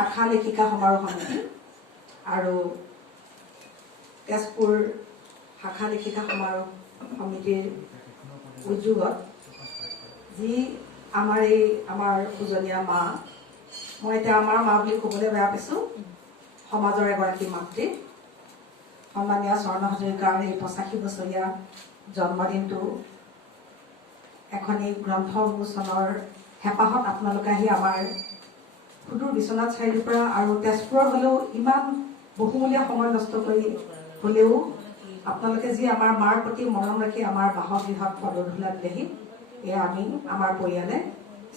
শাখা লেখিকা সমাৰোহ সমিতি আৰু তেজপুৰ শাখা লেখিকা সমাৰোহ সমিতিৰ উদ্যোগত যি আমাৰ পূজনীয়া মা, মই এতিয়া আমাৰ মা বুলি ক'বলৈ বেয়া পাইছোঁ, সমাজৰ এগৰাকী মাতৃ সন্মানীয় স্বৰ্ণ হাজৰিকাৰ এই ৮৫ বছৰীয়া জন্মদিনটো এখনি গ্ৰন্থ উন্মোচনৰ হেঁপাহত আপোনালোকে আহি আমাৰ সুদূৰ বিশ্বনাথ চাৰিআলিৰ পৰা আৰু তেজপুৰৰ হ'লেও ইমান বহুমূলীয়া সময় নষ্ট কৰি হ'লেও আপোনালোকে যি আমাৰ মাৰ প্ৰতি মৰম ৰাখি আমাৰ বাসগৃহত পদধূলা দিলেহি, এয়া আমি আমাৰ পৰিয়ালে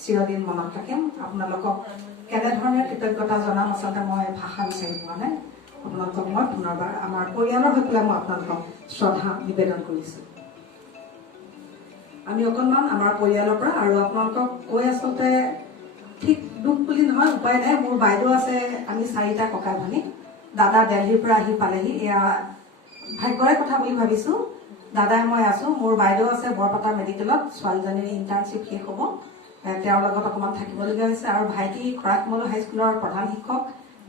চিৰদিন মনত ৰাখিম। আপোনালোকক কেনেধৰণে কৃতজ্ঞতা জনাম আচলতে মই ভাষা বিচাৰি পোৱা নাই। আপোনালোকক মই পুনৰবাৰ আমাৰ পৰিয়ালৰ হৈ পেলাই মই আপোনালোকক শ্ৰদ্ধা নিবেদন কৰিছোঁ। আমি অকণমান আমাৰ পৰিয়ালৰ পৰা আৰু আপোনালোকক কৈ আচলতে ঠিক দুখ বুলি নহয়, উপায় নাই। মোৰ বাইদেউ আছে, আমি 4টা ককাই ভনী। দাদা দিল্লীৰ পৰা আহি পালেহি, এয়া ভাগ্যৰে কথা বুলি ভাবিছোঁ। দাদাই মই আছোঁ, মোৰ বাইদেউ আছে বৰপেটা মেডিকেলত, ছোৱালীজনীৰ ইণ্টাৰ্ণশ্বিপ শেষ হ'ব, তেওঁৰ লগত অকণমান থাকিবলগীয়া হৈছে। আৰু ভাইটি খৰাকমল হাইস্কুলৰ প্ৰধান শিক্ষক,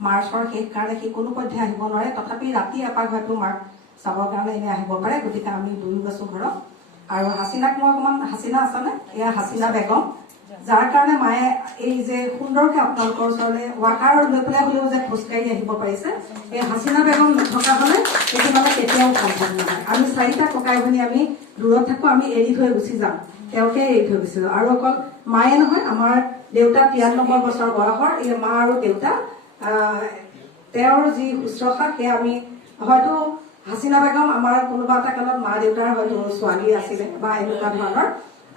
মাৰ্চৰ শেষ কাৰণে সি কোনোপধ্যে আহিব নোৱাৰে, তথাপি ৰাতি এপাক হয়তো মাক চাবৰ কাৰণে এনে আহিব পাৰে, গতিকে আমি দুয়ো আছোঁ ঘৰত। আৰু হাচিনাক মই অকণমান, হাচিনা আছেনে? এয়া হাচিনা বেগম, যাৰ কাৰণে মায়ে এই যে সুন্দৰকৈ আপোনালোকৰ ওচৰলৈ ৱাকাৰ লৈ পেলাই হ'লেও যে খোজকাঢ়ি আহিব পাৰিছে, এই হাচিনা বেগম নথকা হ'লে সেইটো মানে কেতিয়াও সম্ভৱ নহয়। আমি 4টা ককাই ভনী আমি দূৰত থাকোঁ, আমি এৰি থৈ গুচি যাম, তেওঁকে এৰি থৈ গুচিলোঁ। আৰু অকল মায়ে নহয়, আমাৰ দেউতা 93 বছৰ বয়সৰ, এই মা আৰু দেউতা, তেওঁৰ যি শুশ্ৰূষা সেয়া আমি হয়তো হাচিনা বেগম আমাৰ কোনোবা এটা কালত মা দেউতাৰ হয়তো ছোৱালী আছিলে বা এনেকুৱা ধৰণৰ।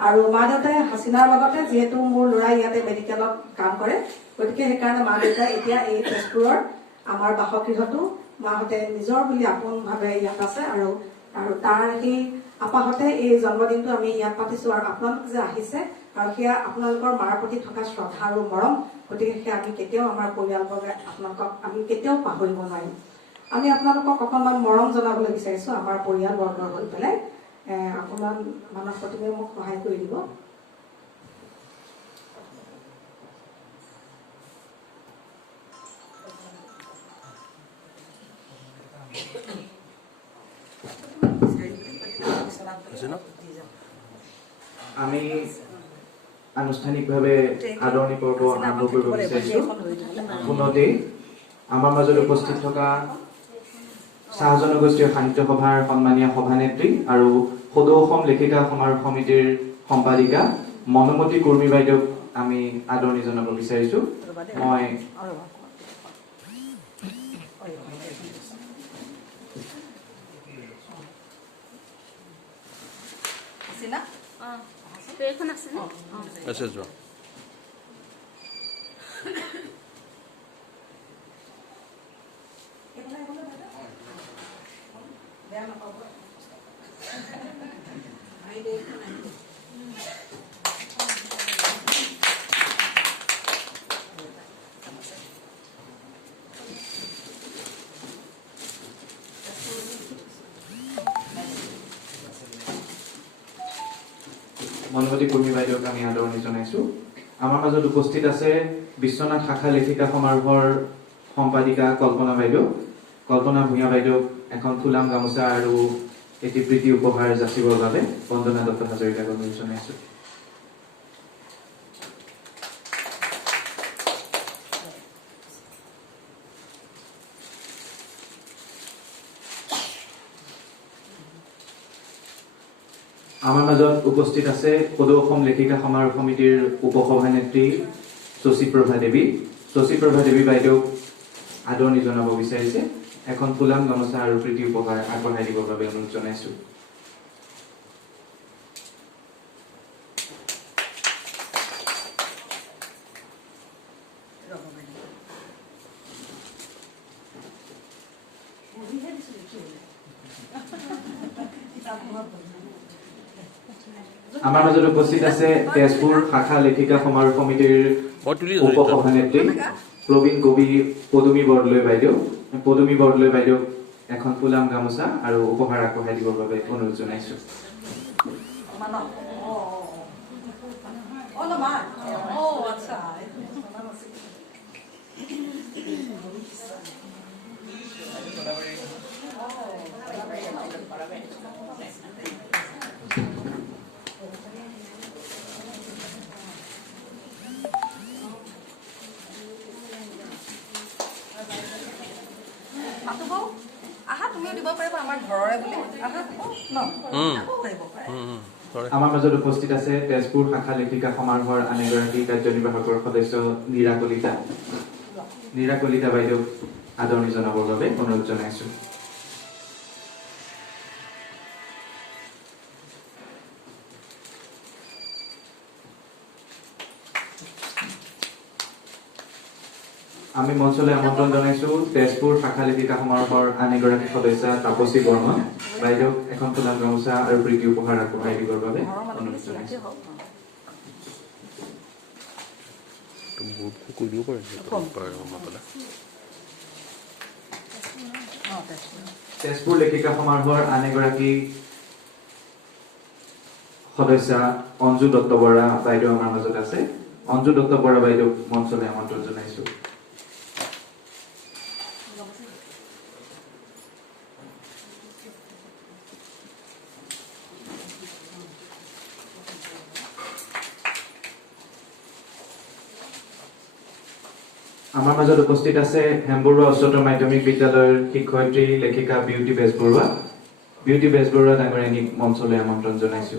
আৰু মা দেউতাই হাচিনাৰ লগতে, যিহেতু মোৰ ল'ৰা ইয়াতে মেডিকেলত কাম কৰে, গতিকে সেইকাৰণে মা দেউতাই এতিয়া এই তেজপুৰৰ আমাৰ বাসগৃহতো মাহঁতে নিজৰ বুলি আপোনভাৱে ইয়াত আছে। আৰু তাৰ সেই আপাহতে এই জন্মদিনটো আমি ইয়াত পাতিছোঁ। আৰু আপোনালোক যে আহিছে, আৰু সেয়া আপোনালোকৰ মাৰ প্ৰতি থকা শ্ৰদ্ধা আৰু মৰম, গতিকে সেয়া আমি কেতিয়াও আমাৰ পৰিয়ালবৰ্গে আপোনালোকক আমি কেতিয়াও পাহৰিব নোৱাৰিম। আমি আপোনালোকক অকণমান মৰম জনাবলৈ বিচাৰিছোঁ আমাৰ পৰিয়ালবৰ্গৰ হৈ পেলাই। অকণমান মানস প্ৰতিমে মোক সহায় কৰি দিব। আমি আনুষ্ঠানিকভাৱে আদৰণি পৰ্ব আৰম্ভ কৰিব বিচাৰিছোঁ। পুনতেই আমাৰ মাজত উপস্থিত থকা চাহ জনগোষ্ঠীয় সাহিত্য সভাৰ সন্মানীয় সভানেত্ৰী আৰু সদৌ অসম লেখিকা সমাৰোহ সমিতিৰ সম্পাদিকা মনোমতী কুৰ্মী বাইদেউক আমি আদৰণি জনাব বিচাৰিছোঁ। মই মনোমতী কুৰ্মী বাইদেউক আমি আদৰণি জনাইছোঁ। আমাৰ মাজত উপস্থিত আছে বিশ্বনাথ শাখা লেখিকা সমাৰোহৰ সম্পাদিকা কল্পনা বাইদেউ। কল্পনা ভূঞা বাইদেউক এখন ফুলাম গামোচা আৰু এটি প্ৰীতি উপহাৰ যাচিবৰ বাবে বন্দনা দত্ত হাজৰিকাক অনুৰোধ জনাইছোঁ। আমাৰ মাজত উপস্থিত আছে সদৌ অসম লেখিকা সমাৰোহ সমিতিৰ উপসভানেত্ৰী শশীপ্ৰভা দেৱী। শশীপ্ৰভা দেৱী বাইদেউক আদৰণি জনাব বিচাৰিছে, এখন ফুলাম গামোচা আৰু প্ৰীতি উপহাৰ আগবঢ়াই দিবৰ বাবে অনুৰোধ জনাইছোঁ। আমাৰ মাজত উপস্থিত আছে তেজপুৰ শাখা লেখিকা সমাৰোহ সমিতিৰ উপসভানেত্ৰী প্ৰবীণ কবি পদুমী বৰদলৈ বাইদেউ। পদুমী বৰদলৈ বাইদেউক এখন ফুলাম গামোচা আৰু উপহাৰ আগবঢ়াই দিবৰ বাবে অনুৰোধ জনাইছোঁ। মাতো বৌ আহা তুমিও দিব পাৰিবা আমাৰ ঘৰৰে বুলি আহা ন কৰিব পাৰে আমাৰ মাজত উপস্থিত আছে তেজপুৰ শাখা লেখিকা সমাৰোহৰ আন এগৰাকী কাৰ্যনিৰ্বাহকৰ সদস্য নীৰা কলিতা বাইদেউ আদৰণি জনাবৰ বাবে অনুৰোধ জনাইছো। আমি মঞ্চলৈ আমন্ত্ৰণ জনাইছো তেজপুৰ শাখা লেখিকা সমাৰোহৰ আন এগৰাকী সদস্য তাপসী বৰ্মা বাইদেউক এখন ফুলাম গামোচা আৰু প্ৰীতি উপহাৰ আগবঢ়াই দিবৰ বাবে অনুৰোধ জনাইছো। তেজপুৰ লেখিকা সমাৰোহৰ আন এগৰাকী সদস্য অঞ্জু দত্ত বৰা বাইদেউ আমাৰ মাজত আছে। অঞ্জু দত্ত বৰা বাইদেউক মঞ্চলৈ আমন্ত্ৰণ জনাইছো। আমাৰ মাজত উপস্থিত আছে হেমবৰুৱা উচ্চতৰ মাধ্যমিক বিদ্যালয়ৰ শিক্ষয়িত্ৰী লেখিকা বিউটি বেজবৰুৱা ডাঙৰীয়ানীক মঞ্চলৈ আমন্ত্ৰণ জনাইছো।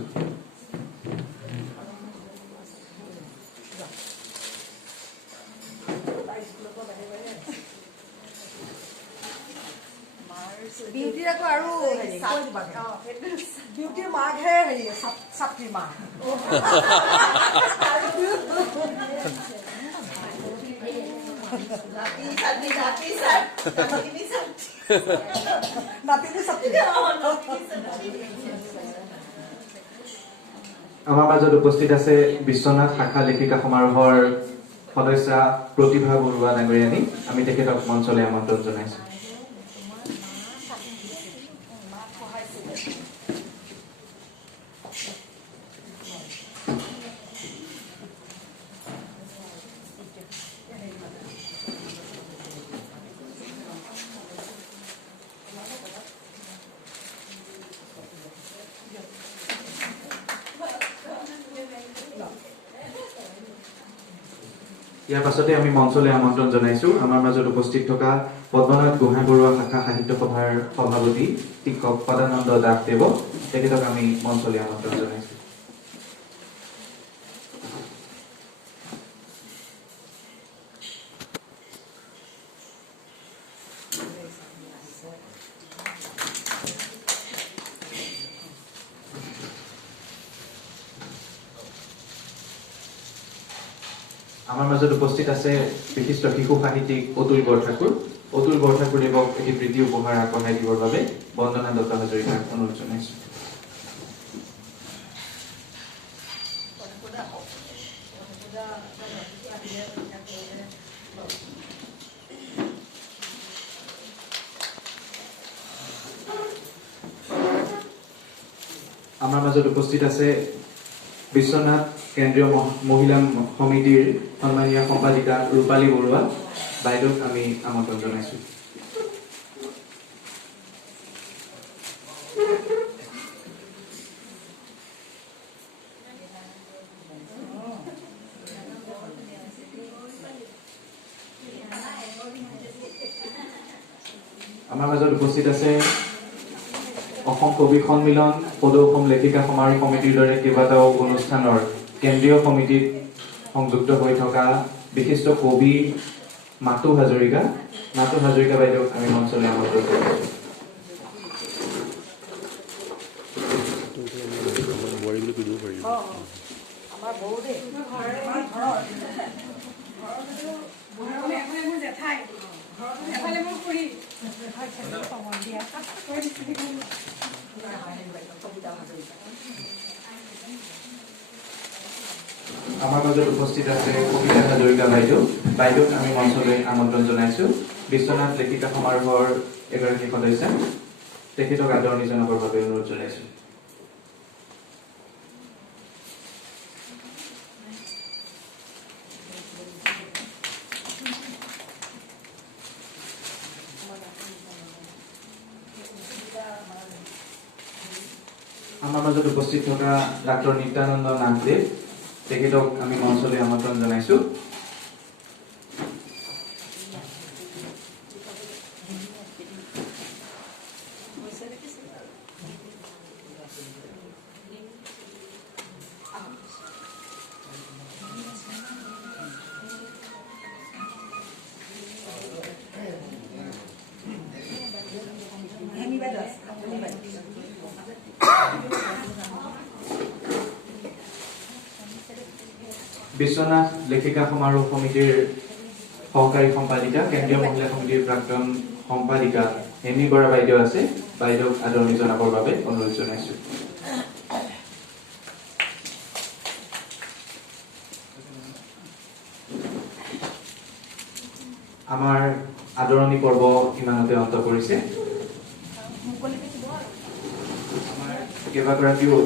বিউটিৰ আকৌ আৰু বিউটিৰ মাকহে হেৰি ছাত্ৰী মাক আমাৰ মাজত উপস্থিত আছে বিশ্বনাথ শাখা লেখিকা সমাৰোহৰ সদস্য প্ৰতিভা বৰুৱা ডাঙৰীয়ানী আমি তেখেতক মঞ্চলৈ আমন্ত্ৰণ জনাইছো। ইয়াৰ পাছতে আমি মঞ্চলৈ আমন্ত্ৰণ জনাইছো আমাৰ মাজত উপস্থিত থকা পদ্মনাথ গোহাঁই বৰুৱা শাখা সাহিত্য সভাৰ সভাপতি শিক্ষক সদানন্দ দাসদেৱক তেখেতক আমি মঞ্চলৈ আমন্ত্ৰণ জনাইছো। আমাৰ মাজত উপস্থিত আছে বিশিষ্ট শিশু সাহিত্যিক অতুল বৰঠাকুৰদেৱক এটি প্ৰীতি উপহাৰ আগবঢ়াই দিবৰ বাবে বন্দনা দত্ত হাজৰিকাক অনুৰোধ জনাইছো। আমাৰ মাজত উপস্থিত আছে বিশ্বনাথ কেন্দ্ৰীয় মহিলা সমিতিৰ সন্মানীয় সম্পাদিকা ৰূপালী বৰুৱা বাইদেউক আমি আমন্ত্ৰণ জনাইছো। আমাৰ মাজত উপস্থিত আছে অসম কবি সন্মিলন সদৌ অসম লেখিকা সমাৰোহ সমিতিৰ দৰে কেইবাটাও অনুষ্ঠানৰ কেন্দ্ৰীয় সমিতিত সংযুক্ত হৈ থকা বিশিষ্ট কবি মাতু হাজৰিকা বাইদেউক আমি মঞ্চলৈ আমন্ত্ৰণ জনাইছো। আমাৰ মাজত উপস্থিত আছে কবিতা হাজৰিকা বাইদেউক আমি মঞ্চলৈ আমন্ত্ৰণ জনাইছো। বিশ্বনাথ লেখিকা সমাৰোহৰ এগৰাকী সদস্য তেখেতক আদৰণি জনাবৰ বাবে অনুৰোধ জনাইছো। আমাৰ মাজত উপস্থিত থকা ডাক্তৰ নিত্যানন্দ নাথদেৱ তেখেতক আমি মঞ্চলৈ আমন্ত্ৰণ জনাইছো। বিশ্বনাথ লেখিকা সমাৰোহ সমিতিৰ সহকাৰী সম্পাদিকা, কেন্দ্ৰীয় মহিলা সমিতিৰ প্ৰাক্তন সম্পাদিকা হেমি বৰা বাইদেউ আছে। বাইদেউক আদৰণি জনাবৰ বাবে অনুৰোধ জনাইছো। আমাৰ আদৰণি পৰ্ব ইমানতে অন্ত পৰিছে। আমাৰ কেইবাগৰাকীও